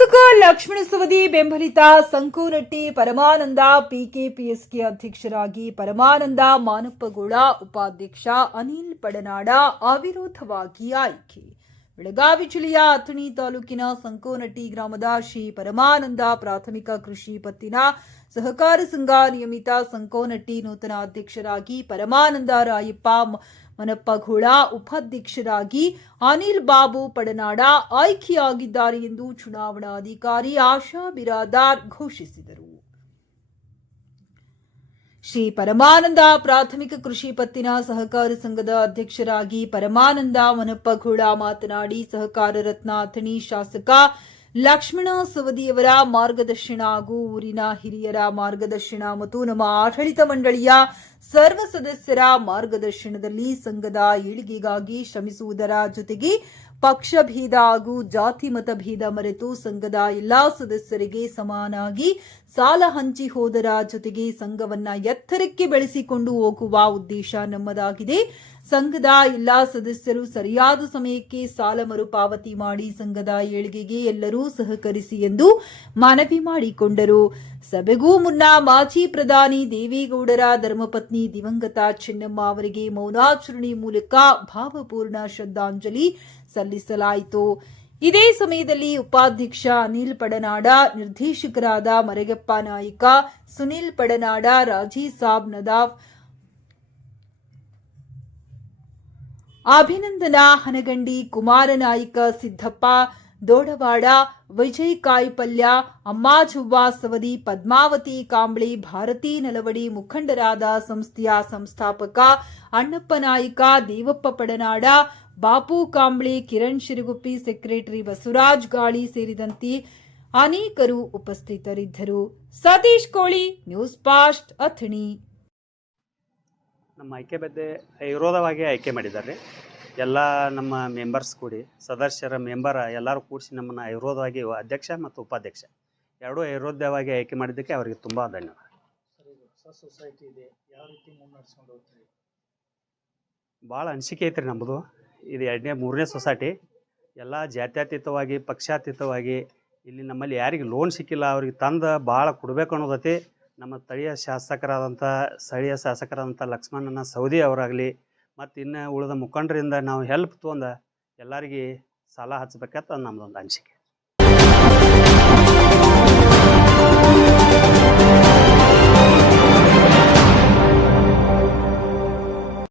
ಶಾಸಕ ಲಕ್ಷ್ಮಣ ಸವದಿ ಬೆಂಬಲಿತ ಸಂಕೋನಟ್ಟಿ ಪರಮಾನಂದ ಪಿಕೆಪಿಎಸ್ಕೆ ಅಧ್ಯಕ್ಷರಾಗಿ ಪರಮಾನಂದ ಮಾನಪ್ಪಗೌಡ ಉಪಾಧ್ಯಕ್ಷ ಅನಿಲ್ ಪಡನಾಡ ಅವಿರೋಧವಾಗಿ ಆಯ್ಕೆ. ಬೆಳಗಾವಿ ಜಿಲ್ಲೆಯ ಅಥಣಿ ತಾಲೂಕಿನ ಸಂಕೋನಟ್ಟಿ ಗ್ರಾಮದ ಶ್ರೀ ಪರಮಾನಂದ ಪ್ರಾಥಮಿಕ ಕೃಷಿ ಪತ್ತಿನ ಸಹಕಾರ ಸಂಘ ನಿಯಮಿತ ಸಂಕೋನಟ್ಟಿ ನೂತನ ಅಧ್ಯಕ್ಷರಾಗಿ ಪರಮಾನಂದ ರಾಯಪ್ಪ ಮನಪ್ಪಗೌಡ ಉಪಾಧ್ಯಕ್ಷರಾಗಿ ಅನಿಲ್ ಬಾಬು ಪಡನಾಡ ಆಯ್ಕೆಯಾಗಿದ್ದಾರೆ ಎಂದು ಚುನಾವಣಾಧಿಕಾರಿ ಆಶಾ ಬಿರಾದಾರ್ ಘೋಷಿಸಿದರು. ಶ್ರೀ ಪರಮಾನಂದ ಪ್ರಾಥಮಿಕ ಕೃಷಿ ಪತ್ತಿನ ಸಹಕಾರ ಸಂಘದ ಅಧ್ಯಕ್ಷರಾಗಿ ಪರಮಾನಂದ ಮನಪ್ಪಗೌಡ ಮಾತನಾಡಿ, ಸಹಕಾರ ರತ್ನ ಅಥಣಿ ಶಾಸಕ ಲಕ್ಷ್ಮಣ ಸವದಿಯವರ ಮಾರ್ಗದರ್ಶನ ಹಾಗೂ ಊರಿನ ಹಿರಿಯರ ಮಾರ್ಗದರ್ಶನ ಮತ್ತು ನಮ್ಮ ಆಡಳಿತ ಮಂಡಳಿಯ ಸರ್ವ ಸದಸ್ಯರ ಮಾರ್ಗದರ್ಶನದಲ್ಲಿ ಸಂಘದ ಏಳಿಗೆಗಾಗಿ ಶ್ರಮಿಸುವುದರ ಜೊತೆಗೆ ಪಕ್ಷಭೇದ ಹಾಗೂ ಜಾತಿ ಮತಭೇದ ಮರೆತು ಸಂಘದ ಎಲ್ಲಾ ಸದಸ್ಯರಿಗೆ ಸಮಾನಾಗಿ ಸಾಲ ಹಂಚಿ ಹೋದರ ಜೊತೆಗೆ ಸಂಘವನ್ನ ಎತ್ತರಕ್ಕೆ ಬೆಳೆಸಿಕೊಂಡು ಹೋಗುವ ಉದ್ದೇಶ ನಮ್ಮದಾಗಿದೆ. ಸಂಘದ ಎಲ್ಲಾ ಸದಸ್ಯರು ಸರಿಯಾದ ಸಮಯಕ್ಕೆ ಸಾಲ ಮರುಪಾವತಿ ಮಾಡಿ ಸಂಘದ ಏಳಿಗೆಗೆ ಎಲ್ಲರೂ ಸಹಕರಿಸಿ ಎಂದು ಮನವಿ ಮಾಡಿಕೊಂಡರು. ಸಭೆಗೂ ಮುನ್ನ ಮಾಜಿ ಪ್ರಧಾನಿ ದೇವೇಗೌಡರ ಧರ್ಮಪತ್ನಿ ದಿವಂಗತ ಚೆನ್ನಮ್ಮ ಅವರಿಗೆ ಮೌನಾಚರಣೆ ಮೂಲಕ ಭಾವಪೂರ್ಣ ಶ್ರದ್ಧಾಂಜಲಿ ಸಲ್ಲಿಸಲಾಯಿತು. ಇದೇ ಸಮಯದಲ್ಲಿ ಉಪಾಧ್ಯಕ್ಷ ಅನಿಲ್ ಪಡನಾಡ, ನಿರ್ದೇಶಕರಾದ ಮರಗಪ್ಪ ನಾಯ್ಕ, ಸುನಿಲ್ ಪಡನಾಡ, ರಾಜಿ ಸಾಬ್ ನದಾಫ್, ಅಭಿನಂದನಾ ಹನಗಂಡಿ, ಕುಮಾರ ನಾಯ್ಕ, ಸಿದ್ದಪ್ಪ ದೋಡವಾಡ, ವಿಜಯ್ ಕಾಯಿಪಲ್ಯ, ಅಮ್ಮಾಜವ್ವ ಸವದಿ, ಪದ್ಮಾವತಿ ಕಾಂಬ್ಳಿ, ಭಾರತಿ ನಲವಡಿ ಮುಖಂಡರಾದ ಸಂಸ್ಥೆಯ ಸಂಸ್ಥಾಪಕ ಅಣ್ಣಪ್ಪ ನಾಯ್ಕ, ದೇವಪ್ಪ ಪಡನಾಡ, ಬಾಪು ಕಾಂಬ್ಳಿ, ಕಿರಣ್ ಶಿರಗುಪ್ಪಿ, ಸೆಕ್ರೆಟರಿ ಬಸವರಾಜ್ ಗಾಳಿ ಸೇರಿದಂತೆ ಅನೇಕರು ಉಪಸ್ಥಿತರಿದ್ದರು. ಸತೀಶ್ ಕೋಳಿ, ನ್ಯೂಸ್ ಫಾಸ್ಟ್, ಅಥಣಿ. ನಮ್ಮ ಆಯ್ಕೆ ಬಗ್ಗೆ ವಿರೋಧವಾಗಿ ಆಯ್ಕೆ ಮಾಡಿದ್ದಾರೆ. ಎಲ್ಲ ನಮ್ಮ ಮೆಂಬರ್ಸ್ ಕೂಡಿ ಸದಸ್ಯರ ಮೆಂಬರ್ ಎಲ್ಲರೂ ಕೂಡಿಸಿ ನಮ್ಮನ್ನು ವಿರೋಧವಾಗಿ ಅಧ್ಯಕ್ಷ ಮತ್ತು ಉಪಾಧ್ಯಕ್ಷ ಎರಡೂ ವಿರೋಧವಾಗಿ ಆಯ್ಕೆ ಮಾಡಿದ್ದಕ್ಕೆ ಅವರಿಗೆ ತುಂಬ ಧನ್ಯವಾದ. ಸೊಸೈಟಿ ಇದೆ, ಯಾವ ರೀತಿ ಮುನ್ನಡೆಸ್ಕೊಂಡು ಹೋಗ್ತೀರಿ? ಭಾಳ ಅನಿಸಿಕೆ ಐತ್ರಿ ನಮ್ಮದು. ಇದು 2ನೇ 3ನೇ ಸೊಸೈಟಿ. ಎಲ್ಲ ಜಾತ್ಯತೀತವಾಗಿ ಪಕ್ಷಾತೀತವಾಗಿ ಇಲ್ಲಿ ನಮ್ಮಲ್ಲಿ ಯಾರಿಗೆ ಲೋನ್ ಸಿಕ್ಕಿಲ್ಲ ಅವ್ರಿಗೆ ತಂದು ಭಾಳ ಕೊಡಬೇಕು ಅನ್ನೋದೈತಿ. ನಮ್ಮ ಸ್ಥಳೀಯ ಶಾಸಕರಾದಂಥ ಲಕ್ಷ್ಮಣನ ಸವದಿ ಅವರಾಗಲಿ ಮತ್ತು ಇನ್ನು ಉಳಿದ ಮುಖಂಡರಿಂದ ನಾವು ಹೆಲ್ಪ್ ತೊಗೊಂಡು ಎಲ್ಲರಿಗೆ ಸಾಲ ಹಚ್ಚಬೇಕಂತ ನಮ್ಮದೊಂದು ಅನಿಸಿಕೆ.